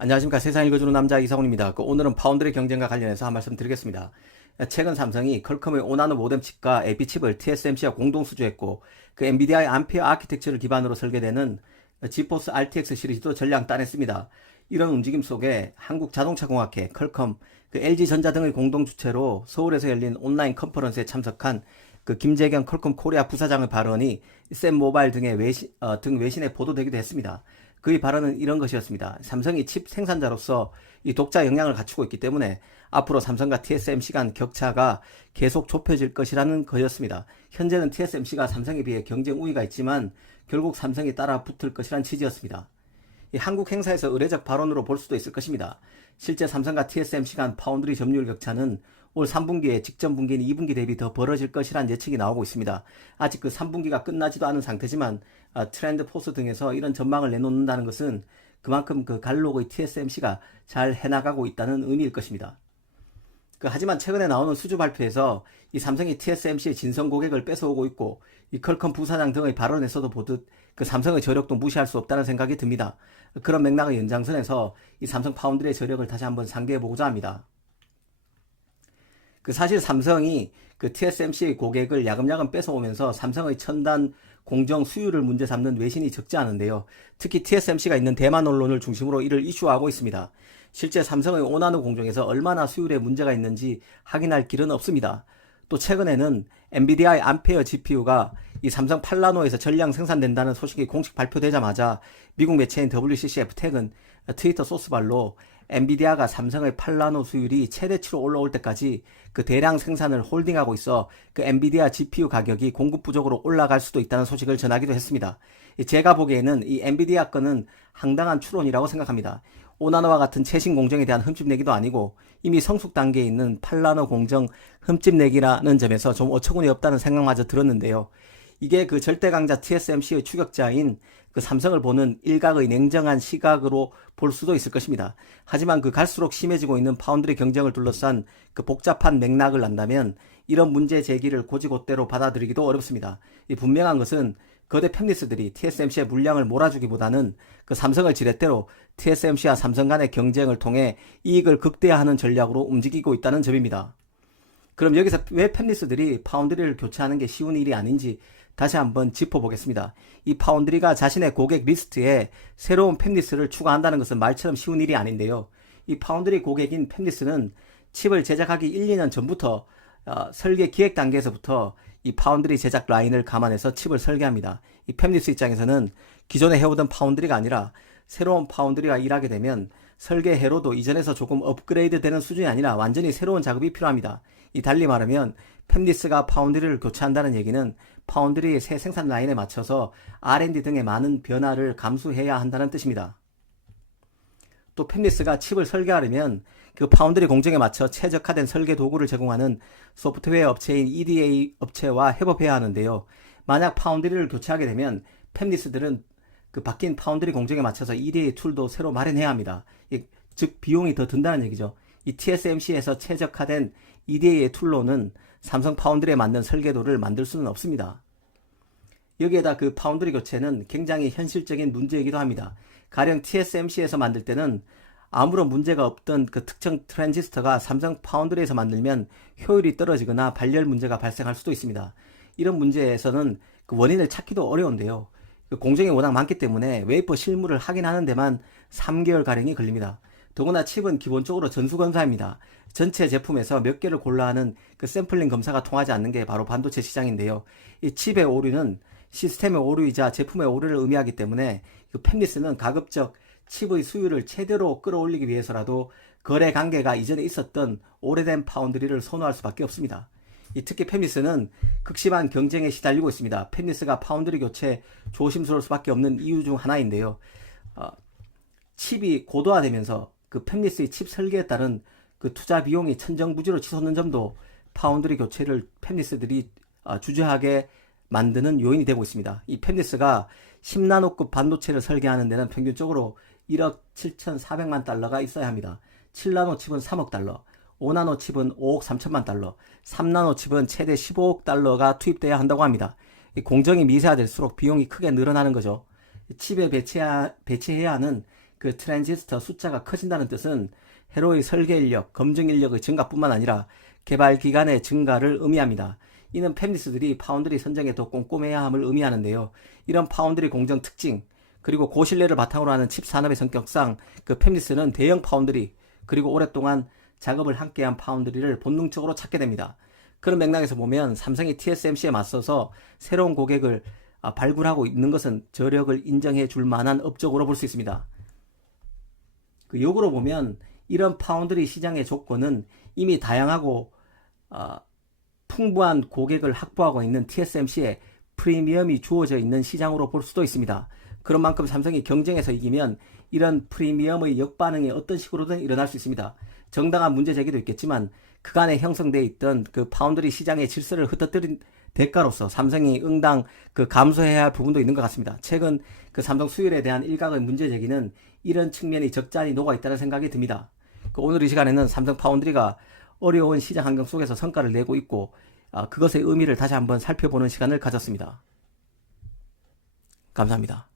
안녕하십니까. 세상 읽어주는 남자 이상훈입니다. 오늘은 파운드리 경쟁과 관련해서 한 말씀 드리겠습니다. 최근 삼성이 퀄컴의 5나노 모뎀 칩과 AP 칩을 TSMC와 공동 수주했고, 그 엔비디아의 암페어 아키텍처를 기반으로 설계되는 지포스 RTX 시리즈도 전량 따냈습니다. 이런 움직임 속에 한국자동차공학회, 퀄컴, LG전자 등의 공동 주최로 서울에서 열린 온라인 컨퍼런스에 참석한 김재경 퀄컴 코리아 부사장의 발언이 샘 모바일 등의 외신에 보도되기도 했습니다. 그의 발언은 이런 것이었습니다. 삼성이 칩 생산자로서 이 독자 역량을 갖추고 있기 때문에 앞으로 삼성과 TSMC 간 격차가 계속 좁혀질 것이라는 것이었습니다. 현재는 TSMC가 삼성에 비해 경쟁 우위가 있지만 결국 삼성이 따라 붙을 것이란 취지였습니다. 이 한국 행사에서 의례적 발언으로 볼 수도 있을 것입니다. 실제 삼성과 TSMC 간 파운드리 점유율 격차는 올 3분기에 직전 분기인 2분기 대비 더 벌어질 것이란 예측이 나오고 있습니다. 아직 3분기가 끝나지도 않은 상태지만 트렌드 포스 등에서 이런 전망을 내놓는다는 것은 그만큼 갈록의 TSMC가 잘 해나가고 있다는 의미일 것입니다. 하지만 최근에 나오는 수주 발표에서 이 삼성이 TSMC의 진성 고객을 뺏어오고 있고, 이 퀄컴 부사장 등의 발언에서도 보듯 삼성의 저력도 무시할 수 없다는 생각이 듭니다. 그런 맥락의 연장선에서 이 삼성 파운드리의 저력을 다시 한번 상기해보고자 합니다. 사실 삼성이 TSMC의 고객을 야금야금 뺏어오면서 삼성의 첨단 공정 수율을 문제 삼는 외신이 적지 않은데요. 특히 TSMC가 있는 대만 언론을 중심으로 이를 이슈화하고 있습니다. 실제 삼성의 5나노 공정에서 얼마나 수율에 문제가 있는지 확인할 길은 없습니다. 또 최근에는 엔비디아의 암페어 GPU가 이 삼성 8나노에서 전량 생산된다는 소식이 공식 발표되자마자 미국 매체인 WCCF-텍은 트위터 소스발로 엔비디아가 삼성의 8나노 수율이 최대치로 올라올 때까지 대량 생산을 홀딩하고 있어 엔비디아 GPU 가격이 공급 부족으로 올라갈 수도 있다는 소식을 전하기도 했습니다. 제가 보기에는 이 엔비디아 건은 황당한 추론이라고 생각합니다. 5나노와 같은 최신 공정에 대한 흠집내기도 아니고 이미 성숙 단계에 있는 8나노 공정 흠집내기라는 점에서 좀 어처구니 없다는 생각마저 들었는데요. 이게 절대 강자 TSMC의 추격자인 삼성을 보는 일각의 냉정한 시각으로 볼 수도 있을 것입니다. 하지만 갈수록 심해지고 있는 파운드리 경쟁을 둘러싼 복잡한 맥락을 안다면 이런 문제 제기를 곧이곧대로 받아들이기도 어렵습니다. 분명한 것은 거대 팹리스들이 TSMC의 물량을 몰아주기보다는 삼성을 지렛대로 TSMC와 삼성 간의 경쟁을 통해 이익을 극대화하는 전략으로 움직이고 있다는 점입니다. 그럼 여기서 왜 팹리스들이 파운드리를 교체하는 게 쉬운 일이 아닌지 다시 한번 짚어보겠습니다. 이 파운드리가 자신의 고객 리스트에 새로운 팹리스를 추가한다는 것은 말처럼 쉬운 일이 아닌데요. 이 파운드리 고객인 팹리스는 칩을 제작하기 1, 2년 전부터 설계 기획 단계에서부터 이 파운드리 제작 라인을 감안해서 칩을 설계합니다. 이 팹리스 입장에서는 기존에 해오던 파운드리가 아니라 새로운 파운드리가 일하게 되면 설계 해로도 이전에서 조금 업그레이드 되는 수준이 아니라 완전히 새로운 작업이 필요합니다. 이 달리 말하면 팹리스가 파운드리를 교체한다는 얘기는 파운드리의 새 생산 라인에 맞춰서 R&D 등의 많은 변화를 감수해야 한다는 뜻입니다. 또 팹리스가 칩을 설계하려면 파운드리 공정에 맞춰 최적화된 설계 도구를 제공하는 소프트웨어 업체인 EDA 업체와 협업해야 하는데요. 만약 파운드리를 교체하게 되면 팹리스들은 바뀐 파운드리 공정에 맞춰서 EDA 툴도 새로 마련해야 합니다. 즉 비용이 더 든다는 얘기죠. 이 TSMC에서 최적화된 EDA 툴로는 삼성 파운드리에 맞는 설계도를 만들 수는 없습니다. 여기에다 파운드리 교체는 굉장히 현실적인 문제이기도 합니다. 가령 TSMC에서 만들 때는 아무런 문제가 없던 특정 트랜지스터가 삼성 파운드리에서 만들면 효율이 떨어지거나 발열 문제가 발생할 수도 있습니다. 이런 문제에서는 원인을 찾기도 어려운데요. 공정이 워낙 많기 때문에 웨이퍼 실물을 확인하는 데만 3개월가량이 걸립니다. 더구나 칩은 기본적으로 전수검사입니다. 전체 제품에서 몇 개를 골라 하는 샘플링 검사가 통하지 않는 게 바로 반도체 시장인데요. 이 칩의 오류는 시스템의 오류이자 제품의 오류를 의미하기 때문에 팹리스는 가급적 칩의 수율을 최대로 끌어올리기 위해서라도 거래 관계가 이전에 있었던 오래된 파운드리를 선호할 수밖에 없습니다. 특히 팹리스는 극심한 경쟁에 시달리고 있습니다. 팹리스가 파운드리 교체 조심스러울 수밖에 없는 이유 중 하나인데요. 칩이 고도화되면서 팹리스의 칩 설계에 따른 투자 비용이 천정부지로 치솟는 점도 파운드리 교체를 팹리스들이 주저하게 만드는 요인이 되고 있습니다. 이 팹리스가 10나노급 반도체를 설계하는 데는 평균적으로 1억 7,400만 달러가 있어야 합니다. 7나노 칩은 3억 달러, 5나노 칩은 5억 3천만 달러, 3나노 칩은 최대 15억 달러가 투입돼야 한다고 합니다. 공정이 미세화될수록 비용이 크게 늘어나는 거죠. 칩에 배치해야 하는 그 트랜지스터 숫자가 커진다는 뜻은 회로의 설계 인력, 검증 인력의 증가뿐만 아니라 개발 기간의 증가를 의미합니다. 이는 팹리스들이 파운드리 선정에 더 꼼꼼해야 함을 의미하는데요. 이런 파운드리 공정 특징, 그리고 고신뢰를 바탕으로 하는 칩 산업의 성격상 그 팹리스는 대형 파운드리, 그리고 오랫동안 작업을 함께한 파운드리를 본능적으로 찾게 됩니다. 그런 맥락에서 보면 삼성이 TSMC에 맞서서 새로운 고객을 발굴하고 있는 것은 저력을 인정해 줄 만한 업적으로 볼 수 있습니다. 그 역으로 보면 이런 파운드리 시장의 조건은 이미 다양하고 풍부한 고객을 확보하고 있는 TSMC에 프리미엄이 주어져 있는 시장으로 볼 수도 있습니다. 그런 만큼 삼성이 경쟁에서 이기면 이런 프리미엄의 역반응이 어떤 식으로든 일어날 수 있습니다. 정당한 문제 제기도 있겠지만 그간에 형성되어 있던 그 파운드리 시장의 질서를 흩어뜨린 대가로서 삼성이 응당 그 감수해야 할 부분도 있는 것 같습니다. 최근 그 삼성 수율에 대한 일각의 문제 제기는 이런 측면이 적잖이 녹아 있다는 생각이 듭니다. 오늘 이 시간에는 삼성 파운드리가 어려운 시장 환경 속에서 성과를 내고 있고 그것의 의미를 다시 한번 살펴보는 시간을 가졌습니다. 감사합니다.